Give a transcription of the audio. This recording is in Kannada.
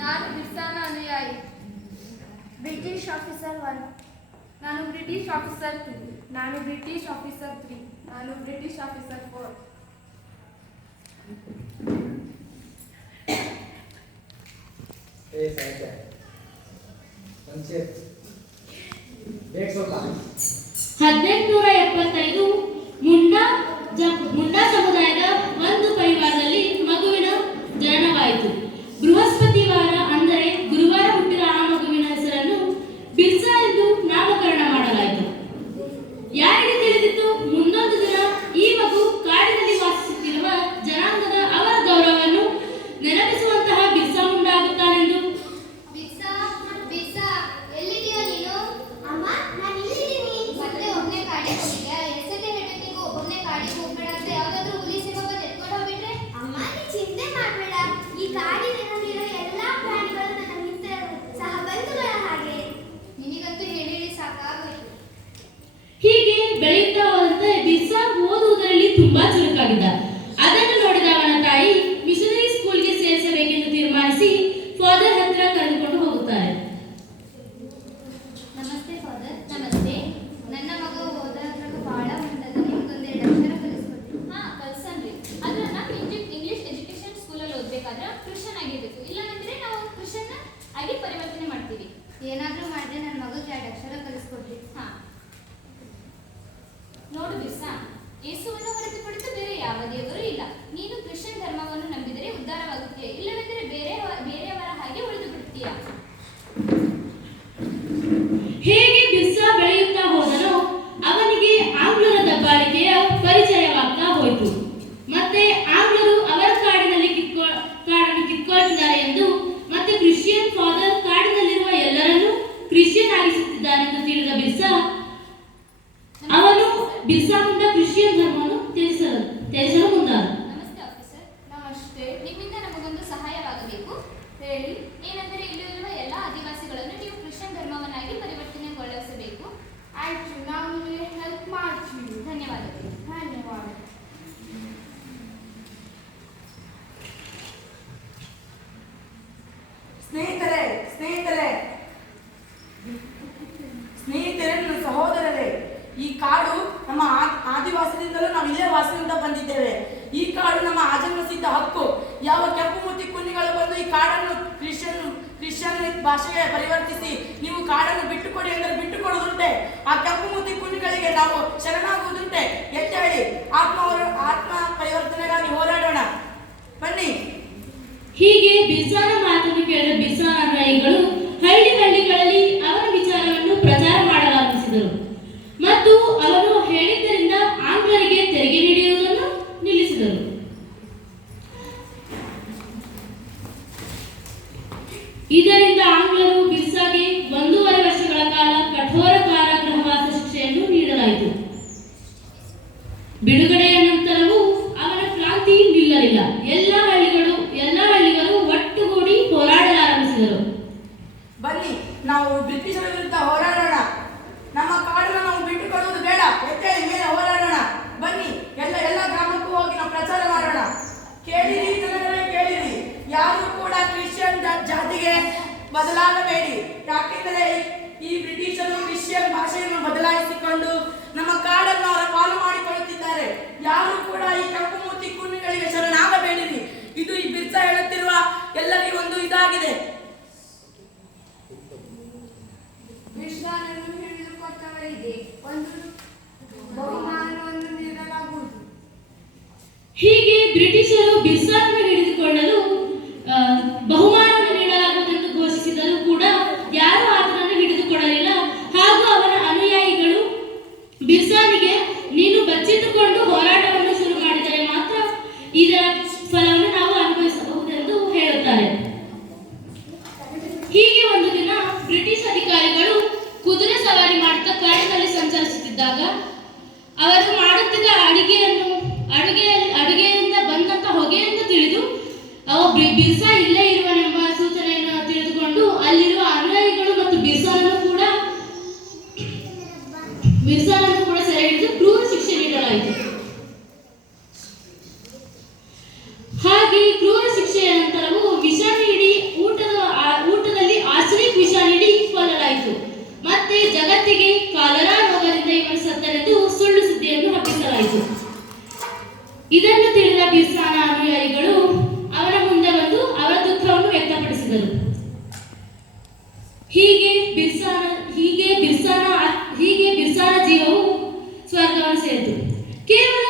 ನಾನು ಬಿರ್ಸಾನ ಅನುಯಾಯಿ. British officer 1. ನಾನು ಬ್ರಿಟಿಷ್ ಆಫೀಸರ್ 2. ನಾನು ಬ್ರಿಟಿಷ್ ಆಫೀಸರ್ 3. ನಾನು ಬ್ರಿಟಿಷ್ ಆಫೀಸರ್ 4. ಬೇಗ ಸ್ವಲ್ಪ 1875 ಮುಂಡಾ ಸಮುದಾಯದ ಒಂದು ಪರಿವಾರದಲ್ಲಿ ಮಗುವಿನ ಜನನವಾಯಿತು. ಬೃಹಸ್ಪತಿವಾರ ಅಂದರೆ ಗುರುವಾರ ಹುಟ್ಟಿದ ಆ ಮಗುವಿನ ಹೆಸರನ್ನು ಬಿರ್ಸಾ ಎಂದು ನಾಮಕರಣ ಮಾಡಲಾಯಿತು. ಯಾರಿಗೆ ತಿಳಿದಿತ್ತು ಮುಂದೊಂದು ದಿನ ಈ ಮಗು ಕಾಡಿನಲ್ಲಿ ವಾಸಿಸುತ್ತಿರುವ ಜನಾಂಗದ ಅವರ ಗೌರವವನ್ನು ನೆನಪಿಸುವಂತಹ ಬಿರ್ಸಾ ಮುಂಡಾ ಆಗುತ್ತಾನೆಂದು. ಬಿರ್ಸಾ, ಬಿರ್ಸಾ, ಎಲ್ಲಿದೀಯ ನೀನು? ಅಮ್ಮ, ನಾನು ಇಲ್ಲಿದ್ದೀನಿ. ಮತ್ತೆ ಒಬ್ಬನೇ ಕಾಡಿಗೆ ಹೋಗಿದ್ದೆ. ಎಷ್ಟೊತ್ತೆ ಹೆಂಡತಿಗೂ ಒಬ್ಬನೇ ಕಾಡಿಗೆ ಹೋಗ್ಬೇಡ ಅಂತ ಯಾವ್ದಾದ್ರು ಹುಲಿ ಸಿಂಹಕ್ಕೆ ಎತ್ಕೊಂಡು ಹೋಗ್ಬಿಟ್ರೆ? ಅಮ್ಮ, ನೀ ಚಿಂತೆ ಮಾಡಬೇಡ. ಈ ಕಾಡಿನಲ್ಲಿರೋ ಎಲ್ಲಾ ಪ್ರಾಣಿಗಳು ನನ್ನ ಮಿತ್ರರು, ಸಹಬಂಧುಗಳ ಹಾಗೆ. ನಿನಗಂತೂ ಹೇಳಿ ಹೇಳಿ ಸಾಕಾಗೋಯ್ತು. ಹೀಗೆ ಬೆಳೆಯುತ್ತಾ ಹೋದಂತೆ ಬಿರ್ಸಾ ಓದುವುದರಲ್ಲಿ ತುಂಬಾ ಚುರುಕಾಗಿದ್ದ. ಅದನ್ನು ನೋಡಿದ ಅವನ ತಾಯಿ ಮಿಷನರಿ ಸ್ಕೂಲ್ಗೆ ಸೇರಿಸಬೇಕೆಂದು ತೀರ್ಮಾನಿಸಿ ಫಾದರ್ ಹತ್ರ ಕರೆದುಕೊಂಡು ಹೋಗುತ್ತಾರೆ. ನಮಸ್ತೆ ಫಾದರ್. ನಮಸ್ತೆ. ನನ್ನ ಮಗ ಓದೋದ್ರಾಗ ಬಹಳ ಮುಂದದ. ನಿಮ್ಗೊಂದೆರಡು ಅಕ್ಷರ ಕಲಿಸ್ಕೊಡ್ತೀನಿ. ಕಲ್ಸನ್ರಿ. ಆದ್ರೆ ನಾವು ಇಂಗ್ಲಿಷ್ ಎಜುಕೇಶನ್ ಸ್ಕೂಲಲ್ಲಿ ಓದ್ಬೇಕಾದ್ರೆ ಕ್ರಿಶ್ಚಿಯನ್ ಆಗಿರ್ಬೇಕು. ಇಲ್ಲಾಂದ್ರೆ ನಾವು ಕ್ರಿಶ್ಚಿಯನ್ ಆಗಿ ಪರಿವರ್ತನೆ ಮಾಡ್ತೀವಿ. ಏನಾದ್ರೂ ಮಾಡಿದ್ರೆ ನನ್ನ ಮಗಗೆ ಎರಡು ಅಕ್ಷರ ಕಲಿಸ್ಕೊಡ್ರಿ. ನೋಡು ಬಿರ್ಸಾ, ಯೇಸುವನ್ನು ಹೊರತುಪಡಿಸಿ ಬೇರೆ ಯಾವ ದೇವರು ಇಲ್ಲ. ನೀನು ಕ್ರಿಶ್ಚಿಯನ್ ಧರ್ಮವನ್ನು ನಂಬಿದರೆ ಉದ್ಧಾರವಾಗುತ್ತೀಯ, ಇಲ್ಲವೆಂದರೆ ಬೇರೆಯವರ ಹಾಗೆ ಉಳಿದು ಬಿಡ್ತೀಯ. ಹೇಗೆ ಬಿರ್ಸಾ ಬೆಳೆಯುತ್ತಾ ಹೋದನೋ ಅವನಿಗೆ ಆಂಗ್ಲರ ದಬ್ಬಾಳಿಕೆಯ ಪರಿಚಯವಾಗ್ತಾ ಹೋಯಿತು. ಮತ್ತೆ ಆಂಗ್ಲರು ಅವರ ಕಾಡನ್ನು ಕಿತ್ಕೊಳ್ತಿದ್ದಾರೆ ಎಂದು ಮತ್ತೆ ಕ್ರಿಶ್ಚಿಯನ್ ಫಾದರ್ ಕಾಡಿನಲ್ಲಿರುವ ಎಲ್ಲರನ್ನೂ ಕ್ರಿಶ್ಚಿಯನ್ ಆಗಿಸುತ್ತಿದ್ದಾನೆಂದು ತಿಳಿದ ಬಿರ್ಸಾ ಅವನು ಬಿರ್ಸಾ ಮುಂಡಾ ಕ್ರಿಶ್ಚಿಯನ್ ಧರ್ಮವನ್ನು ತ್ಯಜಿಸಲು ಮುಂದಾದ. ನಮಸ್ತೆ ಆಫೀಸರ್. ನಮಸ್ತೆ. ನಿಮ್ಮಿಂದ ನಮಗೊಂದು ಸಹಾಯವಾಗಬೇಕು. ಹೇಳಿ. ಏನೆಂದರೆ ಇಲ್ಲಿರುವ ಎಲ್ಲ ಆದಿವಾಸಿಗಳನ್ನು ನೀವು ಕ್ರಿಶ್ಚಿಯನ್ ಧರ್ಮವನ್ನಾಗಿ ಪರಿವರ್ತನೆಗೊಳಿಸಬೇಕು. ಆಯ್ತು, ನಾವು ನಿಮಗೆ ಹೆಲ್ಪ್ ಮಾಡ್ತೀವಿ. ಧನ್ಯವಾದಗಳು. ಧನ್ಯವಾದ. ಸ್ನೇಹಿತರೆ ಸ್ನೇಹಿತರೆ ಸ್ನೇಹಿತರೆ ನನ್ನ ಸಹೋದರರೇ, ಈ ಕಾಡು ನಮ್ಮ ಆದಿವಾಸದಿಂದಲೂ ನಾವು ಇಲ್ಲೇ ವಾಸದಿಂದ ಬಂದಿದ್ದೇವೆ. ಈ ಕಾಡು ನಮ್ಮ ಆಜನ್ಮಸಿದ್ಧ ಹಕ್ಕು. ಯಾವ ಕೆಂಪು ಮುತ್ತಿ ಕುನ್ನಿಗಳು ಬಂದು ಈ ಕಾಡನ್ನು ಕ್ರಿಶ್ಚಿಯನ್ ಭಾಷೆಗೆ ಪರಿವರ್ತಿಸಿ ನೀವು ಕಾಡನ್ನು ಬಿಟ್ಟುಕೊಡಿ ಅಂದರೆ ಬಿಟ್ಟುಕೊಡುವುದುಂಟೆ. ಆ ಕೆಂಪು ಮುತ್ತಿ ಕುನ್ನಿಗಳಿಗೆ ನಾವು ಶರಣಾಗುವುದುಂಟೆ. ಎದ್ದೇಳಿ, ಆತ್ಮ ಪರಿವರ್ತನೆಗಾಗಿ ಹೋರಾಡೋಣ, ಬನ್ನಿ. ಹೀಗೆ ಬಿರ್ಸಾನ ಮಾತನ್ನು ಕೇಳಿದ ಬಿರ್ಸಾನ ಅನುಯಾಯಿಗಳು ಹಳ್ಳಿಗಳಲ್ಲಿ ಅವರ ವಿಚಾರವನ್ನು ಪ್ರಚಾರ ಮಾಡಲಾರಂಭಿಸಿದರು ಮತ್ತು ಅವನು ಹೇಳಿದ್ದರಿಂದ ಆಂಗ್ಲರಿಗೆ ತೆರಿಗೆ ನೀಡುವುದನ್ನು ನಿಲ್ಲಿಸಿದರು. ಇದರಿಂದ ಆಂಗ್ಲರು ಬಿರ್ಸಾಗೆ 1.5 ವರ್ಷಗಳ ಕಾಲ ಕಠೋರ ಕಾರಾಗೃಹವಾಸ ಶಿಕ್ಷೆಯನ್ನು ನೀಡಲಾಯಿತು. ಬಿಡುಗಡೆಯ ನಂತರವೂ ಅವನ ಕ್ರಾಂತಿ ನಿಲ್ಲಲಿಲ್ಲ. ಎಲ್ಲ ಹಳ್ಳಿಗರು ಒಟ್ಟುಗೂಡಿ ಹೋರಾಡಲಾರಂಭಿಸಿದರು. ಬನ್ನಿ, ನಾವು ಬ್ರಿಟಿಷರ ವಿರುದ್ಧ ಹೋರಾಡೋಣ. ನಮ್ಮ ಕಾಡನ್ನು ನಾವು ಬಿಟ್ಟುಕೊಡುವುದು ಬೇಡ. ಎದ್ದೇಳಿ, ಮೇಲೆ ಹೋರಾಡೋಣ. ಬನ್ನಿ, ಎಲ್ಲ ಗ್ರಾಮಕ್ಕೂ ಹೋಗಿ ನಾವು ಪ್ರಚಾರ ಮಾಡೋಣ. ಕೇಳಿರಿ ಜನರೇ, ಕೇಳಿರಿ. ಯಾರು ಕೂಡ ಕ್ರಿಶ್ಚಿಯನ್ ಜಾತಿಗೆ ಬದಲಾಗಬೇಡಿ. ಯಾಕೆಂದರೆ ಈ ಬ್ರಿಟಿಷರು ಕ್ರಿಶ್ಚಿಯನ್ ಭಾಷೆಯನ್ನು ಬದಲಾಯಿಸಿಕೊಂಡು ನಮ್ಮ ಕಾಡನ್ನು ಅವರ ಪಾಲು ಮಾಡಿಕೊಳ್ಳುತ್ತಿದ್ದಾರೆ. ಯಾರು ಕೂಡ ಈ ಕೆಂಪು ಮೂತಿ ಕುನ್ನಿಗಳಿಗೆ ಶರಣಾಗಬೇಡಿರಿ. ಇದು ಈ ಬಿರ್ಸಾ ಹೇಳುತ್ತಿರುವ ಎಲ್ಲರಿಗೂ ಒಂದು ಇದಾಗಿದೆ. ಬಿರ್ಸಾನನ್ನು ಹಿಡಿದುಕೊಟ್ಟವರಿಗೆ ಒಂದು ಬಹುಮಾನವನ್ನು ನೀಡಲಾಗುವುದು. ಹೀಗೆ ಬ್ರಿಟಿಷರು ಬಿರ್ಸಾನನ್ನು ಹಿಡಿದುಕೊಳ್ಳಲು ಬಹುಮಾನವನ್ನು ನೀಡಲಾಗುವುದೆಂದು ಘೋಷಿಸಿದರೂ ಕೂಡ ಯಾರೂ ಆತನನ್ನು ಹಿಡಿದುಕೊಳ್ಳಲಿಲ್ಲ. ಹಾಗೂ ಅವನ ಅನುಯಾಯಿಗಳು ಬಿರ್ಸಾನಿಗೆ ನೀನು ಬಚ್ಚಿಟ್ಟುಕೊಂಡು ಹೋರಾಟವನ್ನು ಶುರು ಮಾಡಿದರೆ ಮಾತ್ರ ಇದರ ಫಲವನ್ನು ನಾವು ಅನುಭವಿಸಬಹುದೆಂದು ಹೇಳಿದರು. ಬಿರ್ಸಾನ ಹೀಗೆ ಬಿರ್ಸಾನ ಜೀವವು ಸ್ವರ್ಗವನ್ನು ಸೇರಿತು. ಕೇವಲ